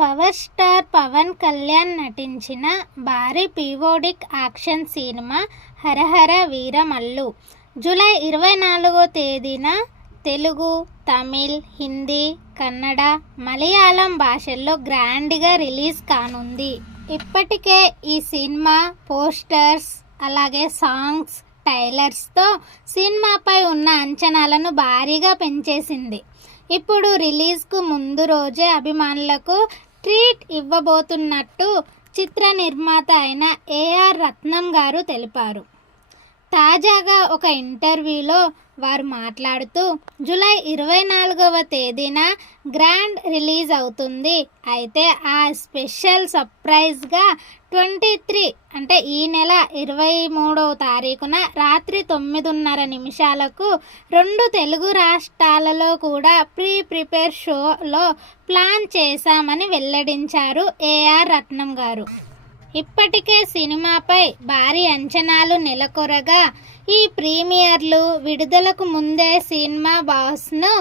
Power star Pawan Kalyan నటించిన భారీ periodic action cinema హరహర Veeramallu July 24వ తేదీన తెలుగు, తమిళ్, హిందీ, కన్నడ, మలయాళం భాషల్లో గ్రాండ్గా రిలీజ్ కానుంది. ఇప్పటికే ఈ సినిమా పోస్టర్స్ అలాగే సాంగ్స్, ట్రైలర్స్తో సినిమాపై ఉన్న అంచనాలను భారీగా పెంచేసింది. ఇప్పుడు రిలీజ్కు ముందు రోజే అభిమానులకు ట్రీట్ ఇవ్వబోతున్నట్టు చిత్ర నిర్మాత అయిన ఏఆర్ రత్నం గారు తెలిపారు. తాజాగా ఒక ఇంటర్వ్యూలో వారు మాట్లాడుతూ జూలై 24వ తేదీన గ్రాండ్ రిలీజ్ అవుతుంది. అయితే ఆ స్పెషల్ సర్ప్రైజ్గా 23 అంటే ఈ నెల 23వ తారీఖున రాత్రి 9:30 నిమిషాలకు 2 తెలుగు రాష్ట్రాలలో కూడా ప్రిపేర్ షోలో ప్లాన్ చేశామని వెల్లడించారు ఏఆర్ రత్నం గారు. ఇప్పటికే సినిమాపై భారీ అంచనాలు నెలకొరగా ఈ ప్రీమియర్లు విడుదలకు ముందే సినిమా బాస్ను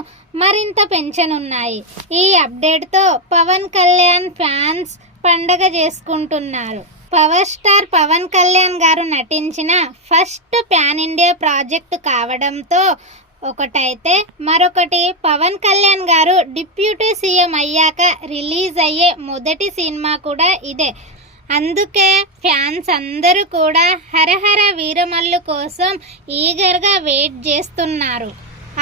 మరింత పెంచనున్నాయి. ఈ అప్డేట్తో పవన్ కళ్యాణ్ ఫ్యాన్స్ పండగ చేసుకుంటున్నారు. పవర్ స్టార్ పవన్ కళ్యాణ్ గారు నటించిన ఫస్ట్ పాన్ ఇండియా ప్రాజెక్టు కావడంతో ఒకటైతే మరొకటి పవన్ కళ్యాణ్ గారు డిప్యూటీ సీఎం అయ్యాక రిలీజ్ అయ్యే మొదటి సినిమా కూడా ఇదే. అందుకే ఫ్యాన్స్ అందరూ కూడా హరహర వీరమల్లు కోసం ఈగర్గా వెయిట్ చేస్తున్నారు.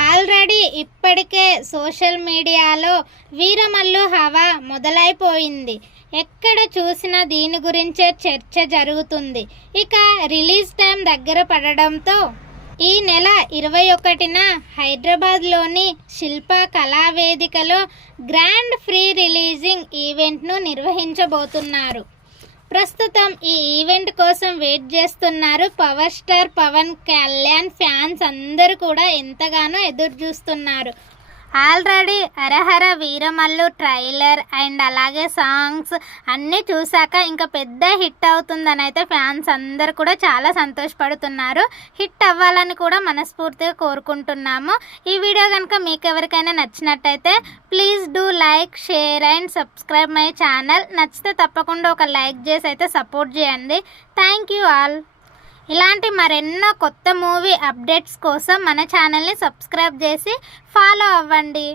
ఆల్రెడీ ఇప్పటికే సోషల్ మీడియాలో వీరమల్లు హవా మొదలైపోయింది. ఎక్కడ చూసినా దీని గురించే చర్చ జరుగుతుంది. ఇక రిలీజ్ టైం దగ్గర పడడంతో ఈ నెల 21న హైదరాబాద్లోని శిల్పా కళావేదికలో గ్రాండ్ ప్రీ రిలీజింగ్ ఈవెంట్ను నిర్వహించబోతున్నారు. ప్రస్తుతం ఈ ఈవెంట్ కోసం వెయిట్ చేస్తున్నారు power star Pawan Kalyan fans అందరూ కూడా ఎంతగానో ఎదురు చూస్తున్నారు. Already Hari Hara Veera Mallu trailer and అలాగే సాంగ్స్ అన్నీ చూశాక ఇంకా పెద్ద హిట్ అవుతుందని అయితే ఫ్యాన్స్ అందరూ కూడా చాలా సంతోషపడుతున్నారు. హిట్ అవ్వాలని కూడా మనస్ఫూర్తిగా కోరుకుంటున్నాము. ఈ వీడియో కనుక మీకు ఎవరికైనా నచ్చినట్టయితే please do like, share and subscribe my channel. నచ్చితే తప్పకుండా ఒక లైక్ చేసి అయితే సపోర్ట్ చేయండి. Thank you all. ఇలాంటి మరెన్నో కొత్త మూవీ అప్డేట్స్ కోసం మన ఛానల్ని సబ్స్క్రైబ్ చేసి ఫాలో అవ్వండి.